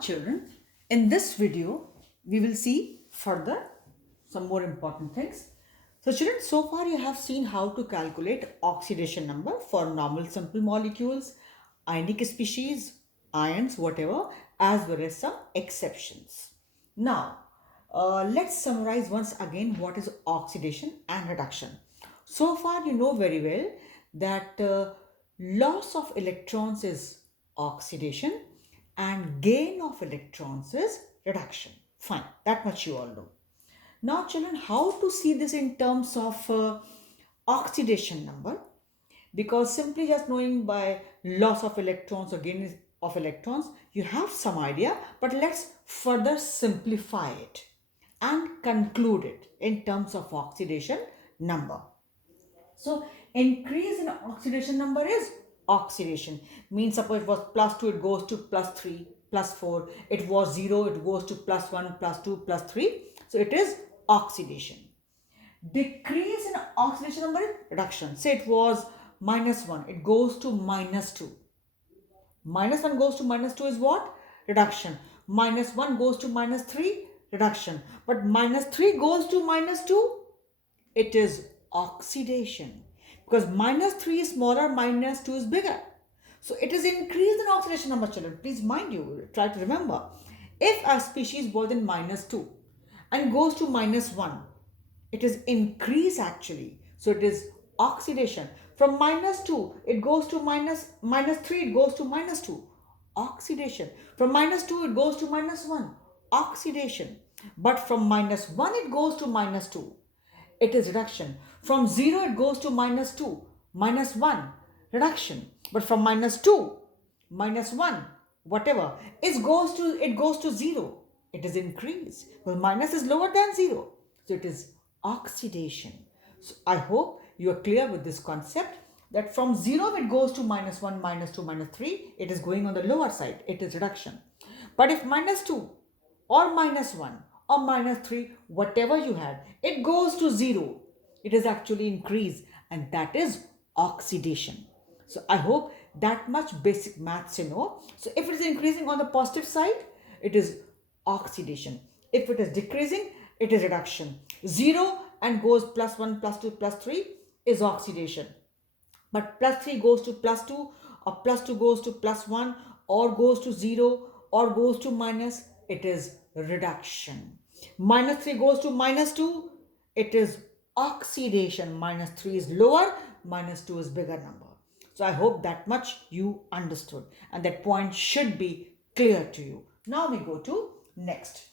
children, in this video, we will see further some more important things. So children, so far you have seen how to calculate oxidation number for normal simple molecules, ionic species, ions, whatever, as well as some exceptions. Now, let's summarize once again what is oxidation and reduction. So far you know very well that loss of electrons is oxidation and gain of electrons is reduction. Fine, that much you all know. Now children, how to see this in terms of oxidation number? Because simply just knowing by loss of electrons or gain of electrons, you have some idea, but let's further simplify it and conclude it in terms of oxidation number. So increase in oxidation number is oxidation. Means suppose it was plus 2, it goes to plus 3, plus 4. It was 0, it goes to plus 1, plus 2, plus 3. So it is oxidation. Decrease in oxidation number is reduction. Say it was minus 1, it goes to minus 2. Minus 1 goes to minus 2 is what? Reduction. Minus 1 goes to minus 3, reduction. But minus 3 goes to minus 2, it is oxidation. Because minus 3 is smaller, minus 2 is bigger. So it is increased in oxidation number, children. Please mind you, try to remember. If a species was in minus 2 and goes to minus 1, it is increase actually. So it is oxidation. From minus 2, it goes to minus 3, it goes to minus 2. Oxidation. From minus 2, it goes to minus 1. Oxidation. But from minus 1, it goes to minus 2. It is reduction. From 0, it goes to minus 2. Minus 1. Reduction. But from minus 2, minus 1, whatever, it goes to 0. It is increase. Well, minus is lower than 0. So it is oxidation. So I hope you are clear with this concept that from 0 it goes to minus 1, minus 2, minus 3. It is going on the lower side. It is reduction. But if minus 2 or minus 1 or minus 3, whatever you had, it goes to 0. It is actually increase, and that is oxidation. So I hope that much basic maths you know. So if it is increasing on the positive side, it is oxidation. If it is decreasing, it is reduction. 0 and goes plus 1, plus 2, plus 3 is oxidation. But plus 3 goes to plus 2 or plus 2 goes to plus 1 or goes to 0 or goes to minus, it is reduction. Minus 3 goes to minus 2, it is oxidation. Minus 3 is lower, minus 2 is bigger number. So I hope that much you understood and that point should be clear to you. Now we go to next.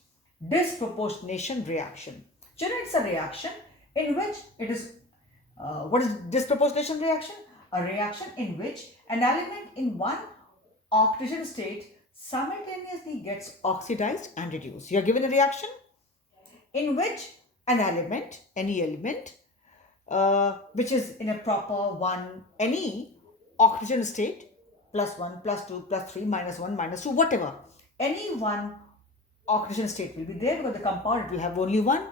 Disproportionation reaction. Children, it's a reaction in which it is, what is disproportionation reaction? A reaction in which an element in one oxidation state simultaneously gets oxidized and reduced. You are given a reaction in which an element, any element, which is in a proper one, any oxidation state, plus 1, plus 2, plus 3, minus 1, minus 2, whatever. Any one oxidation state will be there because the compound it will have only one.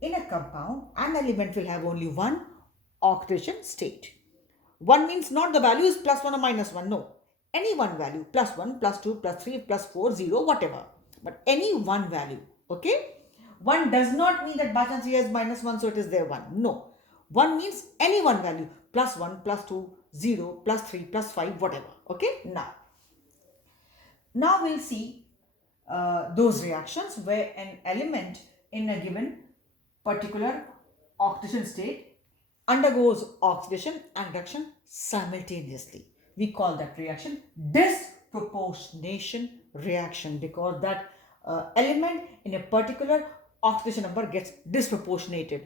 In a compound, an element will have only one oxidation state. One means not the value is plus 1 or minus 1, no. Any one value, plus 1, plus 2, plus 3, plus 4, 0, whatever. But any one value, okay? 1 does not mean that by chance he has minus 1, so it is there 1. No. 1 means any one value, plus 1, plus 2, 0, plus 3, plus 5, whatever. Okay? Now we'll see those reactions where an element in a given particular oxidation state undergoes oxidation and reduction simultaneously. We call that reaction disproportionation reaction because that element in a particular oxidation number gets disproportionated.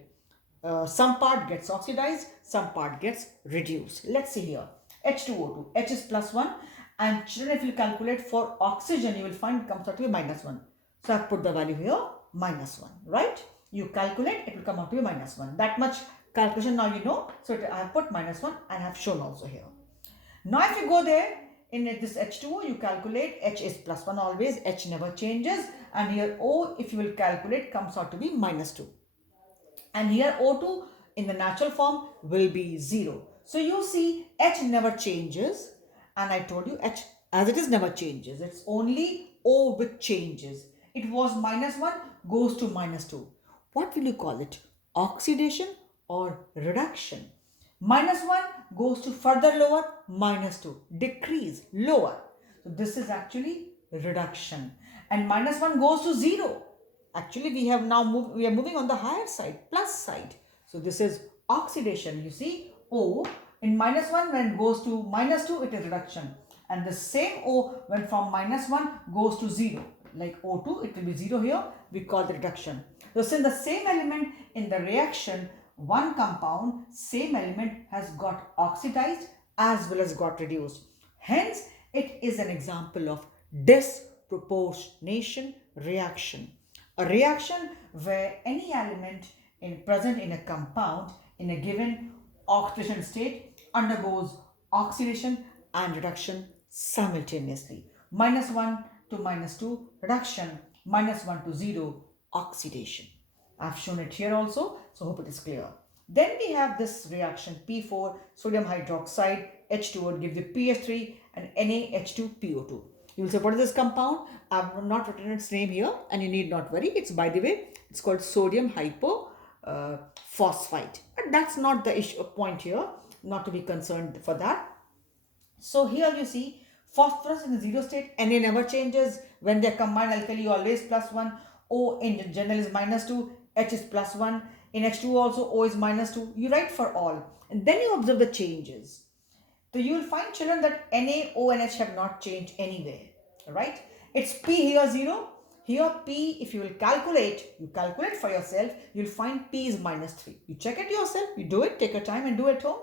Some part gets oxidized, some part gets reduced. Let's see here. H2O2. H is plus 1 and children, if you calculate for oxygen, you will find it comes out to be minus 1. So I have put the value here minus 1, right? You calculate, it will come out to be minus 1. That much calculation now you know. So I have put minus 1 and I have shown also here. Now if you go there in this H2O, you calculate H is plus 1 always, H never changes, and here O, if you will calculate, comes out to be minus 2. And here O2 in the natural form will be 0. So you see H never changes, and I told you H as it is never changes. It's only O with changes. It was -1 goes to -2. What will you call it? Oxidation or reduction? -1 goes to further lower, -2. Decrease, lower. So this is actually reduction. And -1 goes to 0. Actually, we are moving on the higher side, plus side. So this is oxidation. You see, O in -1 when it goes to -2, it is reduction. And the same O when from -1 goes to 0, like O2, it will be 0 here, we call the reduction. So since the same element in the reaction, one compound, same element has got oxidized as well as got reduced. Hence, it is an example of disproportionation reaction. A reaction where any element present in a compound in a given oxidation state undergoes oxidation and reduction simultaneously. -1 to -2 reduction, -1 to 0 oxidation. I've shown it here also, so hope it is clear. Then we have this reaction P4 sodium hydroxide H2O would give you PH3 and NaH2PO2. You will say, what is this compound? I've not written its name here and you need not worry. It's, by the way, it's called sodium hypophosphite. But that's not the point here, not to be concerned for that. So here you see phosphorus in the 0 state, Na never changes. When they are combined alkali, always +1. O in general is -2, H is +1. In H2 also O is -2. You write for all. And then you observe the changes. So you will find, children, that Na, O and H have not changed anywhere. Right? It's P here 0. Here P, if you will calculate, you calculate for yourself, you'll find P is -3. You check it yourself. You do it. Take your time and do it at home.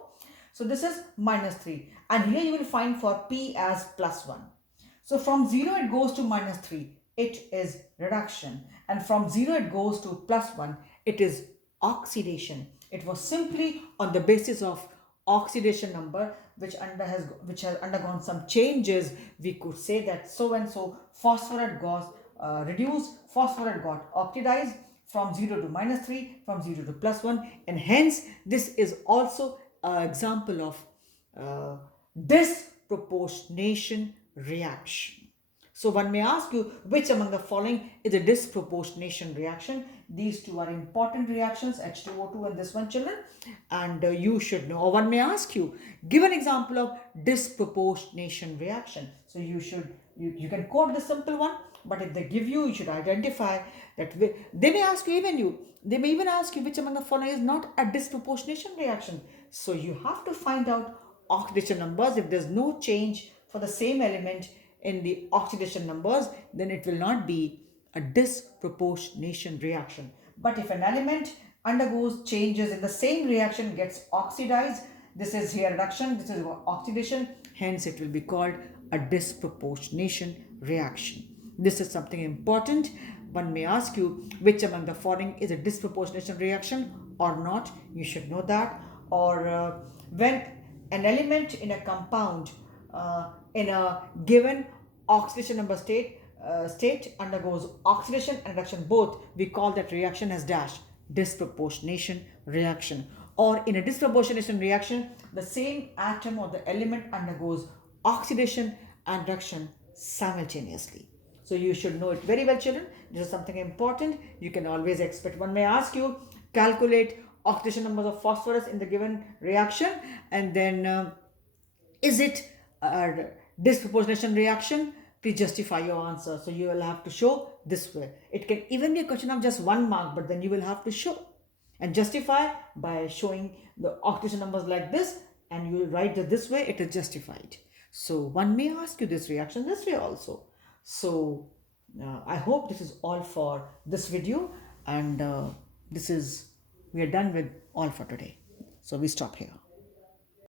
So this is -3. And here you will find for P as +1. So from 0 it goes to -3. It is reduction. And from 0 it goes to +1. It is oxidation. It was simply on the basis of oxidation number which has undergone some changes. We could say that so and so phosphorus got reduced, phosphorus got oxidized from 0 to -3, from 0 to +1, and hence this is also an example of disproportionation reaction. So one may ask you, which among the following is a disproportionation reaction? These two are important reactions, H2O2 and this one, children, and you should know. Or one may ask you, give an example of disproportionation reaction. So you can quote the simple one, but if they give you, you should identify that. They may ask you, they may even ask you which among the following is not a disproportionation reaction. So you have to find out oxidation numbers. If there's no change for the same element in the oxidation numbers, then it will not be a disproportionation reaction. But if an element undergoes changes in the same reaction, gets oxidized, this is here reduction, this is oxidation, hence it will be called a disproportionation reaction. This is something important. One may ask you which among the following is a disproportionation reaction or not. You should know that. Or when an element in a compound in a given oxidation number state undergoes oxidation and reduction both, we call that reaction as dash disproportionation reaction. Or in a disproportionation reaction, the same atom or the element undergoes oxidation and reduction simultaneously. So you should know it very well, children. This is something important. You can always expect. One may ask you, calculate oxidation numbers of phosphorus in the given reaction, and then is it a disproportionation reaction? Please justify your answer. So you will have to show this way. It can even be a question of just 1 mark, but then you will have to show and justify by showing the oxidation numbers like this, and you will write that this way it is justified. So one may ask you this reaction this way also. So I hope this is all for this video, and we are done with all for today. So we stop here.